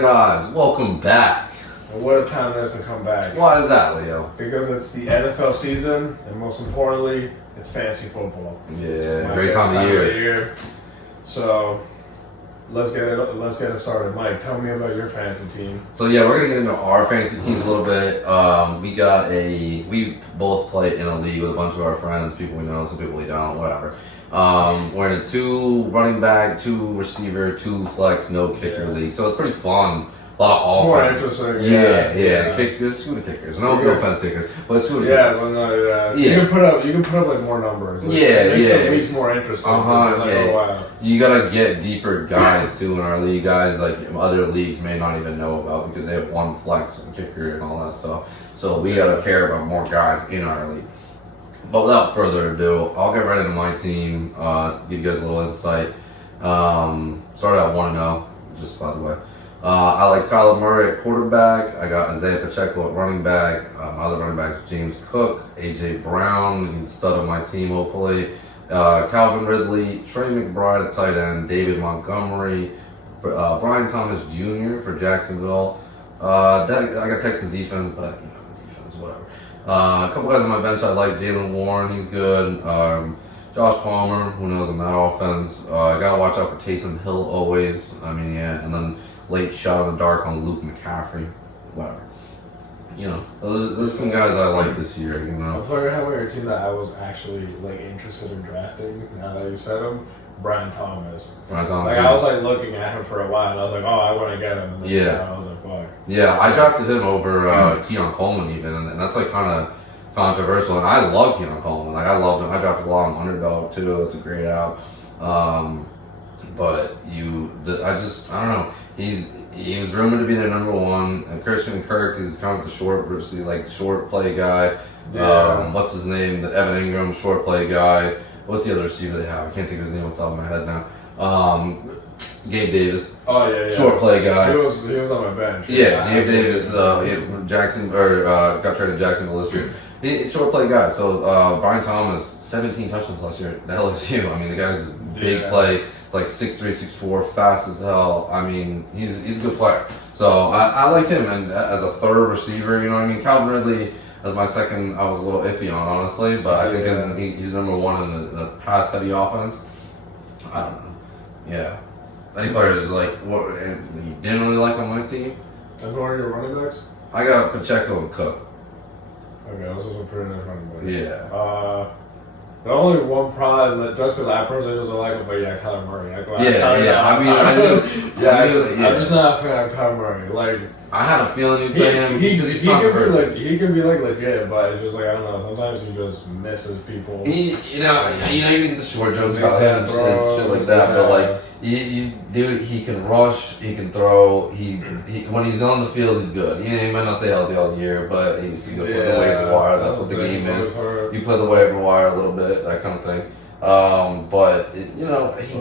guys? Welcome back. And what a time it is to come back. Why is that, Leo? Because it's the NFL season, and most importantly, it's fantasy football. Yeah, great time of year. So let's get it started. Mike, tell me about your fantasy team. So yeah, we're gonna get into our fantasy teams a little bit. We both play in a league with a bunch of our friends, people we know, some people we don't, whatever. We're in a 2 running back, 2 receiver, 2 flex, no kicker league. So it's pretty fun. A lot of offense. More interesting. Yeah. Kickers, scooter kickers. No offense kickers, but scooter kickers. Well, no, You can put up like more numbers. It makes the leagues more interesting. You gotta get deeper guys too in our league. Guys like other leagues may not even know about because they have 1 flex and kicker and all that stuff. So we gotta care about more guys in our league. But without further ado, I'll get right into my team. Give you guys a little insight. Started at 1-0, just by the way. I like Kyler Murray at quarterback. I got Isaiah Pacheco at running back. My other running back is James Cook, AJ Brown. He's the stud of my team, hopefully. Calvin Ridley, Trey McBride at tight end, David Montgomery, Brian Thomas Jr. for Jacksonville. I got Texans defense, but defense, whatever. A couple guys on my bench I like. Jalen Warren, he's good. Josh Palmer, who knows in that offense. I gotta watch out for Taysom Hill always. And then late shot in the dark on Luke McCaffrey, whatever. Those are some guys I like this year. A player on your team that I was actually interested in drafting. Now that you said him, Brian Thomas. I was looking at him for a while, and I was like, I want to get him. And then, I was like, fuck. Yeah, I drafted him over Keon Coleman even, and that's kind of controversial. And I love Keon Coleman. I loved him. I drafted a lot of underdog too. It's a great out. But I don't know. He was rumored to be their number 1. And Christian Kirk is kind of the short play guy. Yeah. What's his name? The Evan Ingram, short play guy. What's the other receiver they have? I can't think of his name off the top of my head now. Gabe Davis. Oh yeah. Short play guy. He was on my bench. Yeah, Gabe Davis. Got traded to Jacksonville this year. He's short play guy. So Brian Thomas, 17 touchdowns last year. The LSU. The guy's a big play. 6'3", 6'4", fast as hell. He's a good player. So I like him, and as a 3rd receiver, you know what I mean? Calvin Ridley as my 2nd, I was a little iffy on, honestly, but I think he's number 1 in a pass-heavy offense. I don't know. Yeah. Any players you didn't really like on my team? And who are your running backs? I got Pacheco and Cook. Okay, those are some pretty nice running backs. Yeah. The only one problem, just because I personally doesn't like him, but Kyler Murray. I knew. I'm just not a fan of Kyler Murray. I had a feeling you'd say him because he's he can be legit, but it's just I don't know. Sometimes he just misses people. You get the short jokes about him and shit like that, but dude, he can rush, he can throw. He when he's on the field, he's good. He might not stay healthy all year, but he's good for the waiver wire. That's what the game is. You play the waiver wire a little bit, that kind of thing. He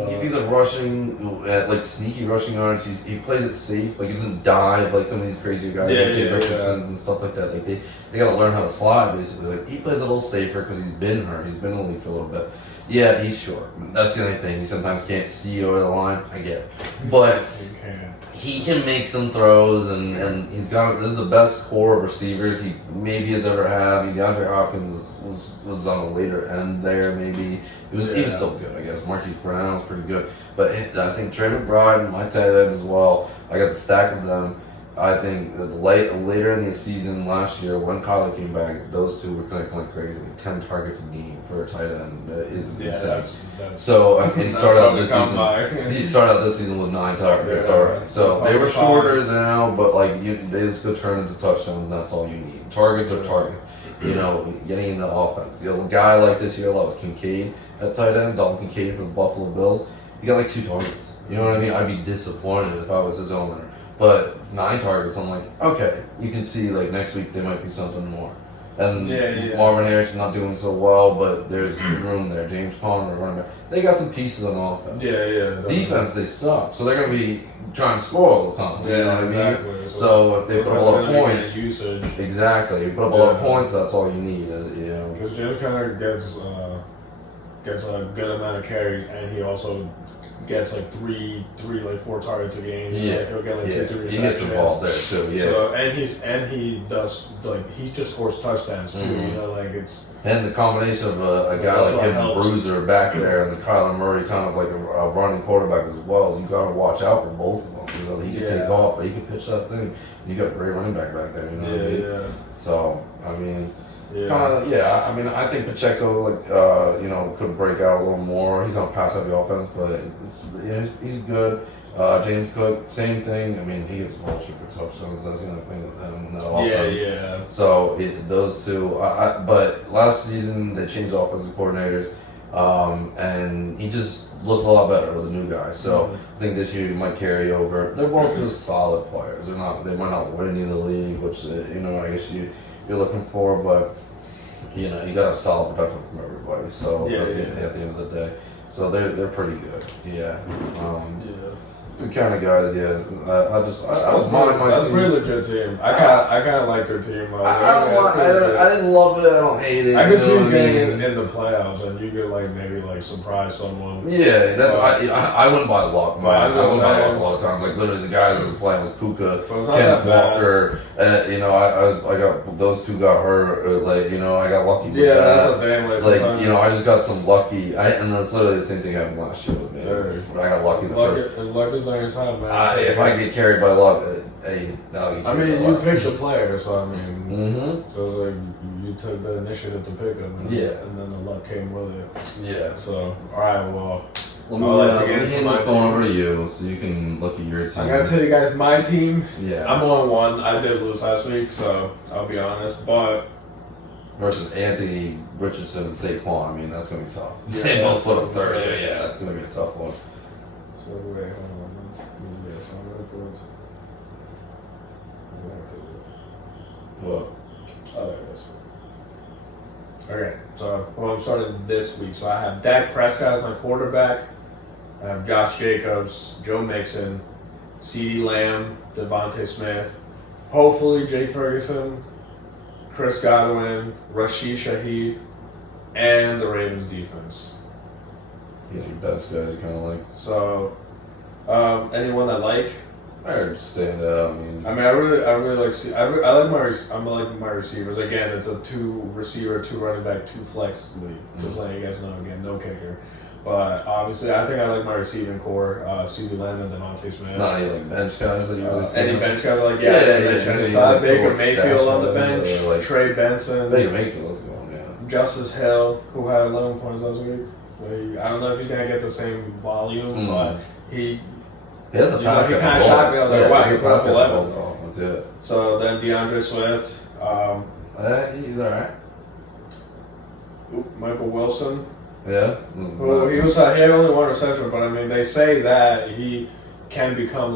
gives you the rushing, sneaky rushing yards. He plays it safe. He doesn't dive like some of these crazy guys, Richardson and stuff like that. They gotta learn how to slide basically. He plays a little safer because he's been hurt. He's been in the league for a little bit. Yeah, he's short. That's the only thing. He sometimes can't see over the line. I get it. But he can make some throws, and this is the best core of receivers he maybe has ever had. DeAndre Hopkins was on the later end there, maybe. He was still good, I guess. Marquise Brown was pretty good. But I think Trey McBride and my tight end as well, I got the stack of them. I think that later in the season last year, when Kyler came back, those two were connecting like crazy. 10 targets a game for a tight end is insane. So he started out this season. He started out this season with 9 targets. All right. So they were shorter now, but they just could turn into touchdowns. And that's all you need. Targets are targets. Getting into offense. A guy like this year, that was Kincaid at tight end, Dalton Kincaid for the Buffalo Bills. He got 2 targets. You know what I mean? I'd be disappointed if I was his owner. But 9 targets, I'm like, okay, you can see next week there might be something more. And Marvin Harris is not doing so well, but there's room there. James Conner, running back. They got some pieces on offense. Defense, they suck. So they're going to be trying to score all the time. You know what I mean? Exactly. So if they put up a lot of points. Usage. Exactly. You put up a lot of points, that's all you need. Because James Conner gets a good amount of carries, and he also gets like like 4 targets a game. Yeah, like, he'll get like 2-3 receptions. He gets involved there too. Yeah, so, and he does like he just scores touchdowns too. You know, like it's. And the combination of a guy like him, and Bruiser back there, and the Kyler Murray kind of like a running quarterback as well. So you got to watch out for both of them. You know, he can take off, but he can pitch that thing. You got a great running back there. You know what I mean? Yeah. So I mean. Kind of, I mean, I think Pacheco, like, could break out a little more. He's on a pass-heavy offense, but he's good. James Cook, same thing. I mean, he gets vultured for touchdowns. That's the only thing with him in that offense. Yeah. So those two. But last season they changed offensive coordinators, and he just looked a lot better with a new guy. So I think this year he might carry over. They're both just solid players. They might not win in the league, which I guess you're looking for, but you got a solid production from everybody. So at the end of the day, so they're pretty good. Good kind of guys. I was minding my team. That's a pretty legit team. I kind of like their team. I didn't love it. I don't hate it. I could see you getting in the playoffs, and you could maybe surprise someone. Yeah, that's I wouldn't buy luck. I wouldn't buy luck a lot of times. Like literally, the guys that was playing was Puka, Kenneth Walker. I got those two got hurt. I got lucky. With that's a damn I just got some lucky. And that's literally the same thing happened last year with me. I got lucky the first. If I get carried by luck, I mean, you picked the player, so I mean, so it's like you took the initiative to pick him, and then the luck came with it. Yeah. So, all right, well, I'll let you get my phone over to you, so you can look at your team. I gotta tell you guys, my team. Yeah. I'm 1-1. I did lose last week, so I'll be honest, but. Versus Anthony Richardson and Saquon, I mean, that's gonna be tough. They both put up 30. Yeah, that's gonna be a tough one. So wait, hold on. So I'm gonna put. What? Oh, there it is. Okay, so I'm starting this week. So I have Dak Prescott as my quarterback. I have Josh Jacobs, Joe Mixon, CeeDee Lamb, Devontae Smith, hopefully Jay Ferguson, Chris Godwin, Rashid Shaheed, and the Ravens defense. Yeah, bench guys you kind of like. So, anyone I like? I heard stand out. I really like. I like my receivers. Again, it's a 2 receiver, 2 running back, 2 flex league. Just letting you guys know. Again, no kicker. But obviously, I think I like my receiving core. CeeDee Lamb and Devontae Smith. Not any bench guys that you really any bench guys like Baker Mayfield on the bench. Trey Benson. Baker Mayfield, let's go. Yeah. Justice Hill, who had 11 points last week. I don't know if he's gonna get the same volume, but he has a pass. He kind of shocked me. I was like, wow, he put 11. Offense, So then DeAndre Swift. He's all right. Michael Wilson. Yeah. He had only 1 reception, but I mean, they say that he can become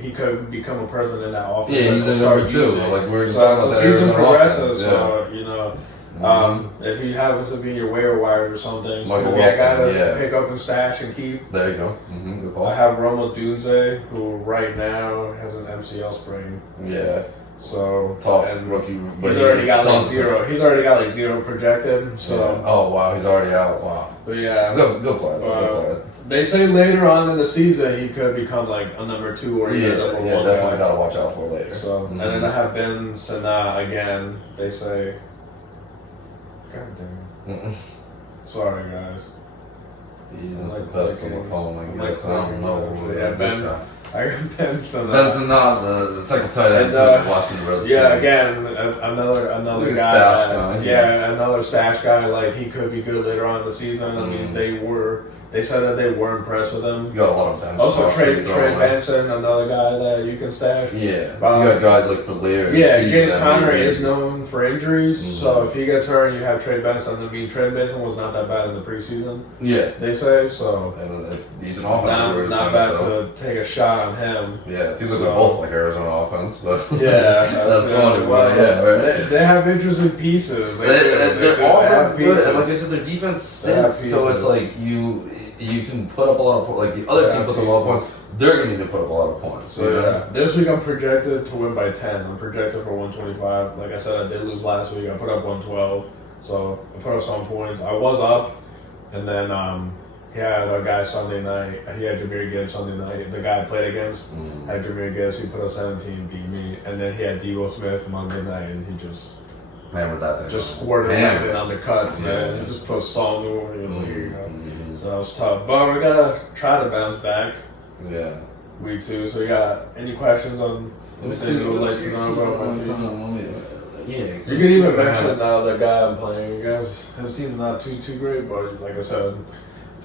he could become a person in that offense. Yeah, he's in number 2. Like we're just talking about the season progresses, so if he happens to be in your waiver wire or something, Michael Wilson, guy to pick up and stash and keep. There you go. Good call. I have Romo Dunze, who right now has an MCL sprain. Yeah. So tough rookie. He's already got 0. He's already got 0 projected. So. Yeah. Oh wow, he's already out. Wow. But yeah. Good player. They say later on in the season he could become a number 2 or even a number 1. Yeah, definitely gotta watch out for later. So and then I have Ben Sana again. They say. God damn. Sorry guys. He's not the best on the phone. I guess. I don't know. Yeah, Ben. I got Ben Sana. Ben Sana, the second tight end for Washington Redskins. Yeah, again, another guy. Another stash guy. He could be good later on in the season. I mean, they said that they were impressed with him. You got a lot of time. Also, Trey Benson, another guy that you can stash. Yeah, you got guys like Flair. Yeah, James Conner is known for injuries, so if he gets hurt and you have Trey Benson, I mean, Trey Benson was not that bad in the preseason. Yeah, they say so. And it's decent offense. Not bad to take a shot on him. Yeah, it seems like they're both like Arizona offense, but yeah, that's funny. Right. They have interesting pieces. Their offense good, and like I said, their defense stinks. So it's like you can put up a lot of points. Like the other team puts up a lot of points, they're going to need to put up a lot of points. So yeah, this week I'm projected to win by 10. I'm projected for 125. Like I said, I did lose last week. I put up 112, so I put up some points. I was up, and then He had a guy Sunday night. He had Jahmyr Gibbs Sunday night. The guy I played against had Jahmyr Gibbs. He put up 17, beat me. And then he had Debo Smith Monday night, and he just Man, with that thing. just squirted it on the cuts. Man. He just put a song over it. Here you go. So that was tough. But we gotta try to bounce back. Yeah. Week 2. So you got any questions on anything you would like to know about my team? Yeah. You can even mention now the guy I'm playing. You guys, his team's not too great, but like I said,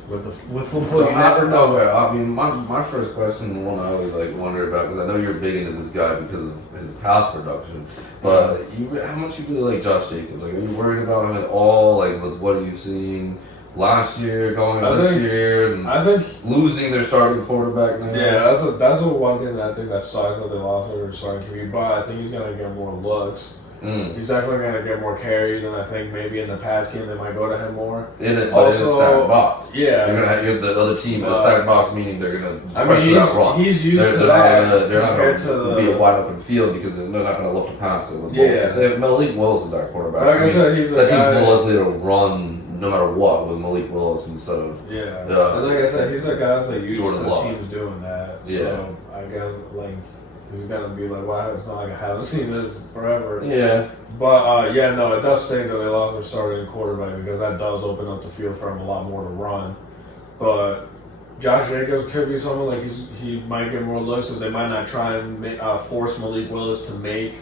with football, So you never know. I mean, my first question, the one I always like wonder about, because I know you're big into this guy because of his pass production. But how much you really like Josh Jacobs? Like, are you worried about him at all? Like, with what you've seen last year, going this year, and I think losing their starting quarterback now? Yeah, that's one thing that I think that sucks that they lost their starting QB. But I think he's gonna get more looks. He's definitely going to get more carries, and I think maybe in the pass game they might go to him more. In a stacked box. Yeah. You're going to have the other team in a stacked box, meaning they're going to pressure that run. He's used to that. They're not going to be a wide open field because they're not going to look to pass it. If Malik Willis is that quarterback, like I said, he's that team's more likely to run no matter what with Malik Willis instead of... Yeah. And like I said, he's a guy that's used to the teams doing that. Yeah. So I guess, he's gonna be like, wow, it's not like I haven't seen this forever. Yeah. But no, it does stink that they lost their starting quarterback because that does open up the field for him a lot more to run. But Josh Jacobs could be someone like he might get more looks, so they might not try and force Malik Willis to make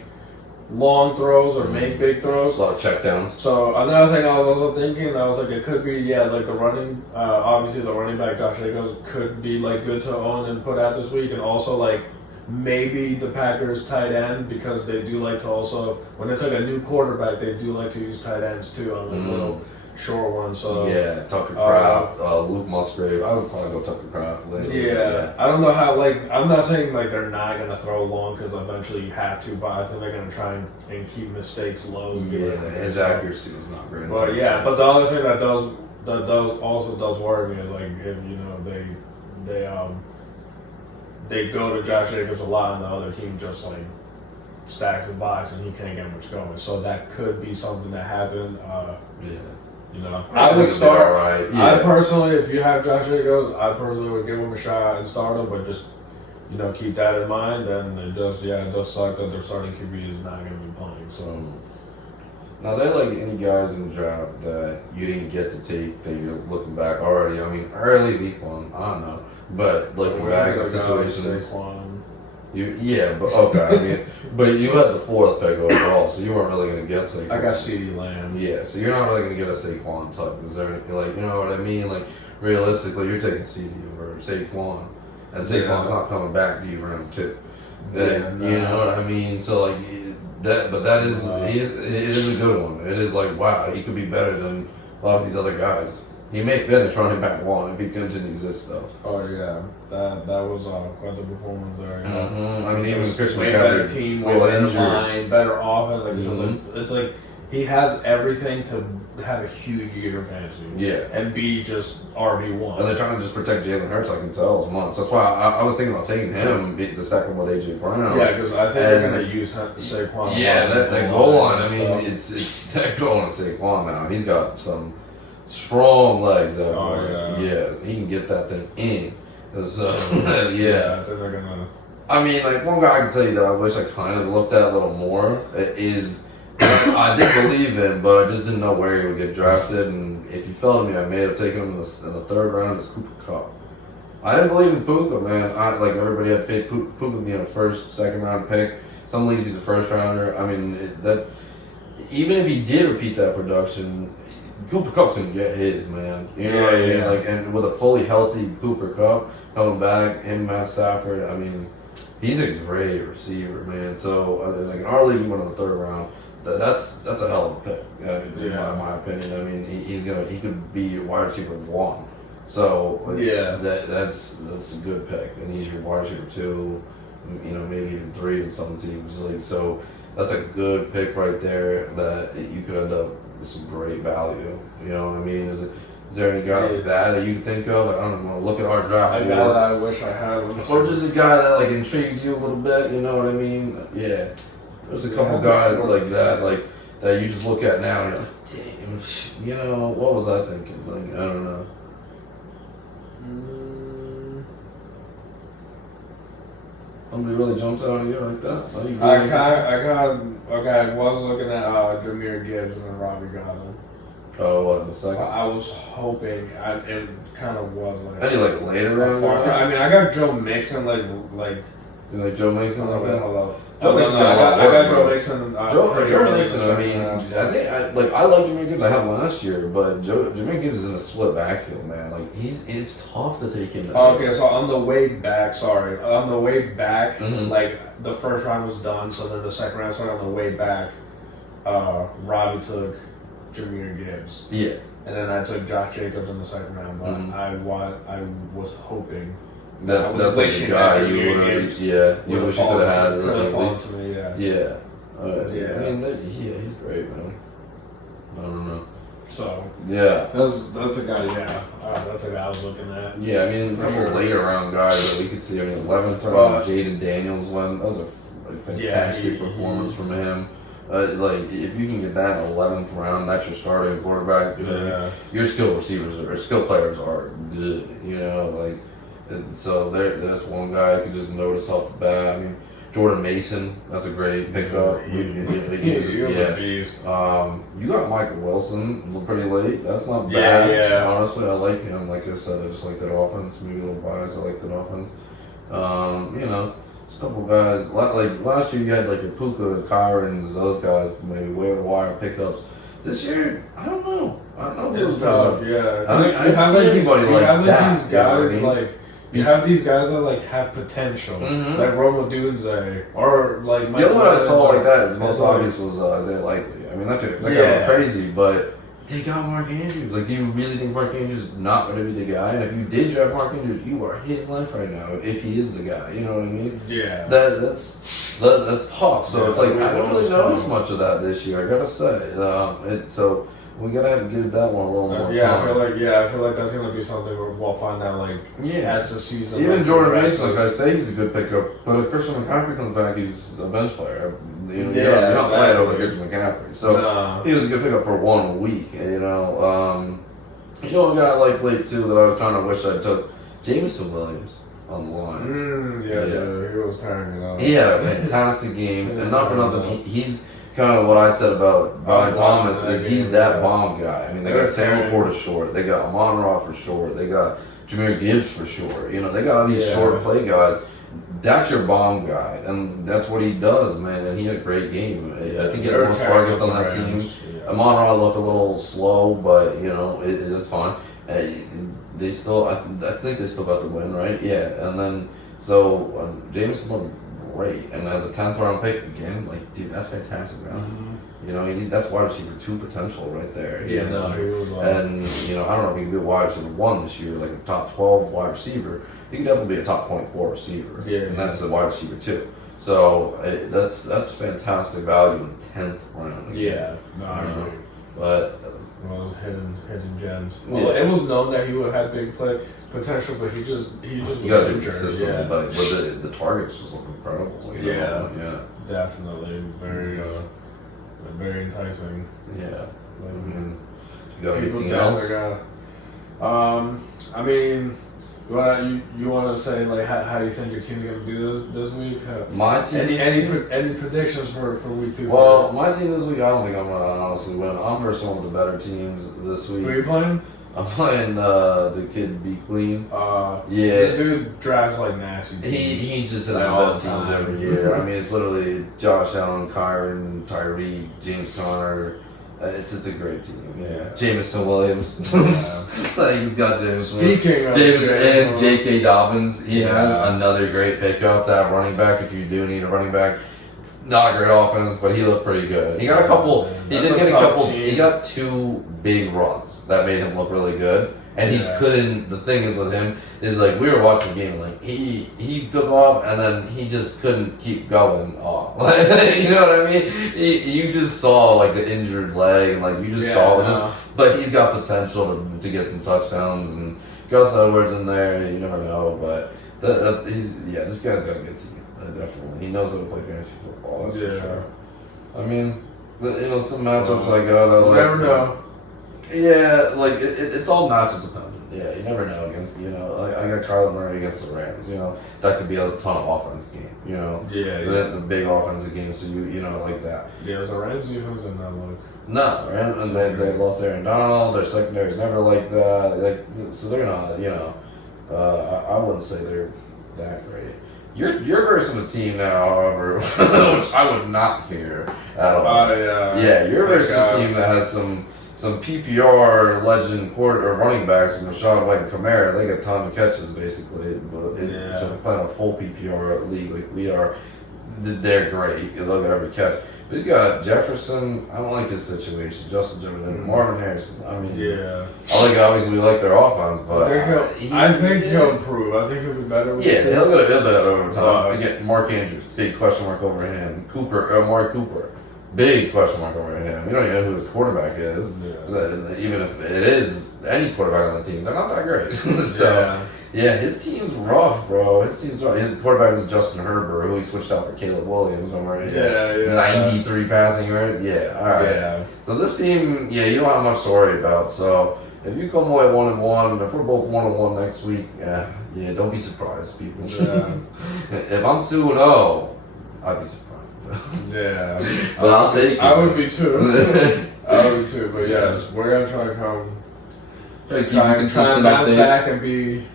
long throws or make big throws. A lot of checkdowns. So another thing I was also thinking, I was like, it could be like the running. Obviously, the running back Josh Jacobs could be like good to own and put out this week, and also like. Maybe the Packers tight end because they do like to also when it's like a new quarterback they do like to use tight ends too on the little short ones. So yeah, Tucker Kraft, Luke Musgrave. I would probably go Tucker Kraft later. Yeah, I don't know how. I'm not saying like they're not gonna throw long because eventually you have to, but I think they're gonna try and keep mistakes low. Yeah, his accuracy is not great. But but the other thing that does worry me is like if they go to Josh Jacobs a lot, and the other team just like stacks the box, and he can't get much going. So that could be something that happened. I would start. Right. Yeah. I personally, if you have Josh Jacobs, I personally would give him a shot and start him, but just keep that in mind. And it does suck that their starting QB is not going to be playing. So. Now, there like any guys in the draft that you didn't get to take that you're looking back already? I mean, early week 1, I don't know. But looking back at situations, but you had the 4th pick overall, so you weren't really going to get Saquon. I got CeeDee Lamb. Yeah, so you're not really going to get a Saquon type. Is there anything, you know what I mean? Like, realistically, you're taking CeeDee over Saquon, and Saquon's not coming back to you round 2. You know what I mean? So it is a good one. It is like, wow, he could be better than a lot of these other guys. He may finish running back 1 if he continues this stuff. Oh yeah, that was quite the performance there. I mean, even Christian way better team, way better line, better offense. It's like he has everything to have a huge year of fantasy. Yeah, and be just RB1. And they're trying to just protect Jalen Hurts. I can tell as much. That's why I was thinking about taking him to stack him with AJ Brown. Yeah, because I think they're going to use Saquon. Yeah, that goal line. I mean, it's that goal line Saquon now. He's got some strong legs. He can get that thing in. So, I think they're gonna. I mean, like one guy I can tell you that I wish I kind of looked at a little more is I did believe in, but I just didn't know where he would get drafted. And if you fell to me, I may have taken him in the 3rd round. Is Cooper Kupp. I didn't believe in Puka, man. Like everybody had faith Puka being a 1st, 2nd round pick. Some leagues he's a 1st rounder. I mean even if he did repeat that production. Cooper Kupp's gonna get his, man. You know what I mean? Like, and with a fully healthy Cooper Kupp coming back, him, Matt Stafford. I mean, he's a great receiver, man. So, like in our league, he went in the 3rd round. That's a hell of a pick, in my opinion. I mean, he could be your wide receiver 1. So, that's a good pick, and he's your wide receiver 2. Maybe even 3 in some teams. Like, so that's a good pick right there that you could end up. Some great value, you know what I mean? Is there any guy like that you think of? I don't know. Look at our draft board. That I wish I had. Or just a guy that like intrigued you a little bit. You know what I mean? Yeah. There's a couple guys like that you just look at now and you're like, damn. What was I thinking? Like, I don't know. Somebody really jumps out at you like that? I was looking at Jameer Gibbs and then Robbie Godwin. Oh, what, in the second? I was hoping, it kind of was like. Any like later round? I mean, I got Joe Mixon like. You like Joe Mixon like that? Joe Mixon. I got Joe Mixon. Joe Mixon. I mean, I think I like Jameer Gibbs. I have last year, but Jameer Gibbs is in a split backfield, man. Like it's tough to take him. Okay, so on the way back, like the first round was done, so then the second round started. On the way back, Robbie took Jameer Gibbs. Yeah. And then I took Josh Jacobs in the second round, but I was hoping. That's like the guy you wish you could have had. Yeah. I mean, he's great, man. I don't know. So yeah, that's a guy. That's a guy I was looking at. Yeah, I mean, from a later round guy that we could see. I mean, 11th round, Jaden Daniels won. That was a fantastic performance from him. Like if you can get that in 11th round, that's your starting quarterback. Your skill receivers or skill players are good. You know, like. So there's one guy I could just notice off the bat. I mean, Jordan Mason, that's a great pickup. You got Michael Wilson pretty late. That's not bad. Yeah. Honestly, I like him. Like I said, I just like that offense. Maybe a little biased. I like that offense. There's a couple guys. Like last year, you had like your Puka, Kyrens, those guys, maybe wire pickups. This year, I don't know. It's tough. Yeah. I don't see anybody like that. These guys You have these guys that like have potential, like Roma Dunze, or like. The other one I saw like that, the most obvious was Isaiah Likely. I mean, that got crazy, but they got Mark Andrews. Like, do you really think Mark Andrews is not going to be the guy? And if you did draft Mark Andrews, you are hitting life right now. If he is the guy, you know what I mean? Yeah. That's tough. So it's like I don't really notice much of that this year. I gotta say, so. We gotta give that one a little more time. I feel like that's gonna be something we'll find out as the season. Even Jordan Mason, like I say, he's a good pickup. But if Christian McCaffrey comes back, he's a bench player. You're not playing over Christian McCaffrey. So he was a good pickup for 1 week. A guy like late too that I kind of wish I took, Jameson Williams on the Lions. He was tearing it up. He had a fantastic game, and not for nothing, he's. Kind of what I said about Brian Thomas is he's that bomb guy. I mean, they got Sam Laporta short, they got Amon-Ra for short, they got Jameer Gibbs for short. You know, they got all these short play guys. That's your bomb guy, and that's what he does, man. And he had a great game. I think he had the most targets on that team. Amon-Ra looked a little slow, but it's fine. They still, I think they still got the win, right? Yeah, and then so Jameson looked great, and as a 10th round pick again, like dude, that's fantastic, man. That's wide receiver 2 potential right there. He was. And I don't know if he can be a wide receiver 1 this year, like a top 12 wide receiver. He can definitely be a top 0.4 receiver. And that's a wide receiver 2. So that's fantastic value in 10th round. Again. I agree. But hidden gems. Well, it was known that he would have big play potential, but he just you gotta be consistent. But the targets just look incredible. Definitely very enticing. Yeah. You got anything else? I mean, you want to say like how you think your team's gonna do this week? My team. Any predictions for week 2? Well, my team this week, I don't think I'm gonna honestly win. I'm versus one of the better teams this week. Who are you playing? I'm playing the kid Be Clean. This dude drafts like nasty teams. He just has the best teams every year. I mean, it's literally Josh Allen, Kyron, Tyreek, James Conner. It's a great team. Yeah. Jameson Williams. He's got James and J.K. Dobbins. He has another great pickup. That running back, if you do need a running back. Not a great offense, but he looked pretty good. He got a couple. He got 2 big runs that made him look really good. And he couldn't. The thing is with him is like we were watching the game, like he took off and then he just couldn't keep going off. You know what I mean? You just saw like the injured leg and like you just saw him. But he's got potential to get some touchdowns and Gus Edwards in there. You never know, but this guy's got a good team. Definitely, he knows how to play fantasy football. That's for sure. I mean, some matchups I got. You never know. Yeah, like it's all matchup dependent. Yeah, you never know against, you know, I got Kyler Murray against the Rams, you know, that could be a ton of offense game, you know. Yeah, The big offensive game, so you know, like that. Yeah, so Rams defense and not look. No, right? And they lost Aaron Donald, their secondary's never like that, like, so they're not, you know, I wouldn't say they're that great. You're versing a team now, however, which I would not fear at all. Yeah, you're versing a team that has some PPR legend quarter or running backs from Rashad White and Kamara. They get a ton of catches basically, but so they're playing a full PPR league like we are. They're great. You look at every catch. But he's got Jefferson. I don't like his situation. Justin Jefferson, Marvin Harrison. I mean, I like obviously we like their offense, but I think he'll improve. I think he'll be better. With he'll get better over time. Again, Mark Andrews, big question mark over him. Amari Cooper, big question mark over him. You don't even know who his quarterback is. Even if it is any quarterback on the team, they're not that great. So. Yeah, his team's rough, bro. His quarterback was Justin Herbert, who he switched out for Caleb Williams. 93 passing, right? Yeah, all right. Yeah. So this team, you don't have much to worry about. So if you come away 1-1, if we're both 1-1 next week, don't be surprised, people. Yeah. If I'm 2-0, I'd be surprised. But I'll take it. I would be too. I would be too. But we're gonna try to come. Try and bounce back and be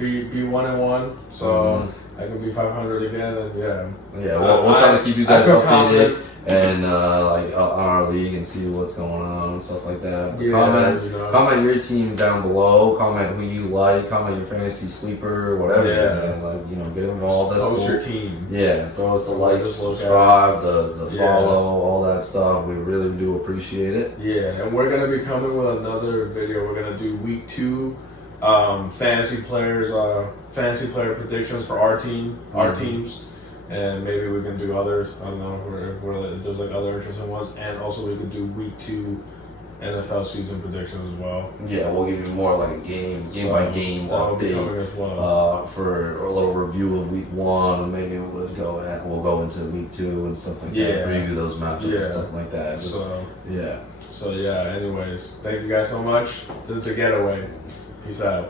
1-1, so I can be 500 again, and we'll try to keep you guys updated and like on our league and see what's going on and stuff like that. Comment your team down below. Comment who you like. Comment your fantasy sleeper, whatever. And get involved. That's cool. Your team. Throw us the like, subscribe, the follow, all that stuff. We really do appreciate it. Yeah, and we're gonna be coming with another video. We're gonna do week 2. Fantasy player predictions for our teams, and maybe we can do others. I don't know if there's like other interesting ones, and also we can do week 2 NFL season predictions as well. Yeah, we'll give you more like a game by game update for a little review of week 1, and maybe we'll go into week 2 and stuff like that. Preview those matchups and stuff like that. So anyways, thank you guys so much. This is The Getaway. Peace out.